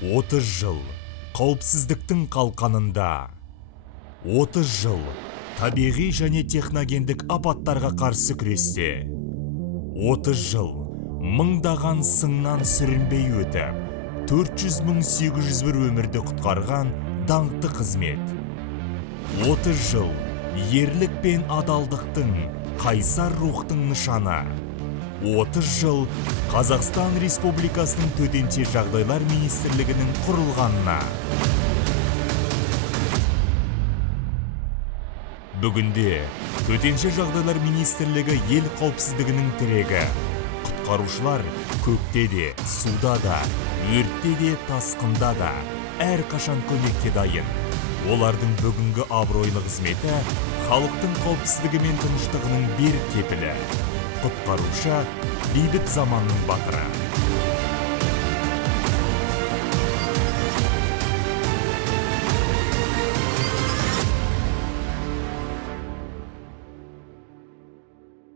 30 жыл қауіпсіздіктің қалқанында. 30 жыл табиғи және техногендік апаттарға қарсы күресте. 30 жыл мыңдаған сыннан сүрінбей өтіп, 400.801 өмірді құтқарған даңқты қызмет. 30 жыл ерлік пен адалдықтың, қайсар рухтың нышаны. 30 жыл Қазақстан Республикасының төтенше жағдайлар министрлігінің құрылғанына. Бүгінде төтенше жағдайлар министрлігі ел қауіпсіздігінің тірегі. Құтқарушылар көкте де, суда да, өртте де, тасқында да әрқашан көмекке дайын. Олардың бүгінгі абыройлы қызметі халықтың қауіпсіздігі мен тыныштығының берік кепілі. Құтқарушы бейбіт заманның батыры.